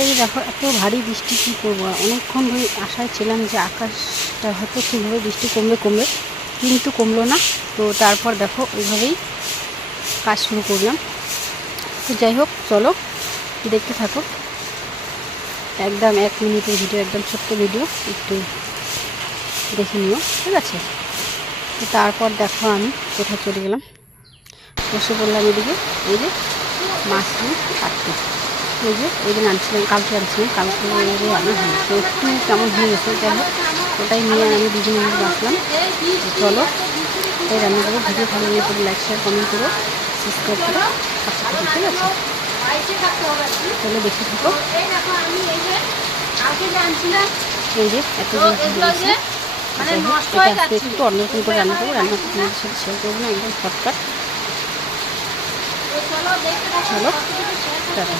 এই দেখো এত ভারী বৃষ্টি, কী করবো। অনেকক্ষণ ধরে আশায় ছিলাম যে আকাশটা হয়তো ঠিকভাবে বৃষ্টি কমবে, কিন্তু কমলো না। তো তারপর দেখো ওইভাবেই কাজ শুরু করলাম। তো যাই হোক, চলো দেখতে থাকো। একদম 1 মিনিটের ভিডিও, একদম ছোট্ট ভিডিও, একটু দেখে নিও, ঠিক আছে। তো তারপর দেখো আমি কোথায় চলে গেলাম, বসে পড়লাম এদিকে। এই যে মাছগুলো কাটতে, এই দিন আনছিলাম, কালকে রান্না হয়। তো একটু কেমন হয়ে গেছে, যাই হোক ওটাই নিয়ে আমি দুজনে মিলে বাঁচলাম। চলো এই রান্নাগুলো ভিডিও ভালো নিয়ে পড়ে লাইক শেয়ার কমেন্ট করো, সাবস্ক্রাইব করো, পাশে থাকো, ঠিক আছে। চলো দেখে থাকো। এই যে এত দিয়েছি, একটু অন্যরকম করে রান্না করবো। রান্না করে তোমাদের সাথে শেয়ার করবো না, একদম শর্টকাট। চলো টাটা।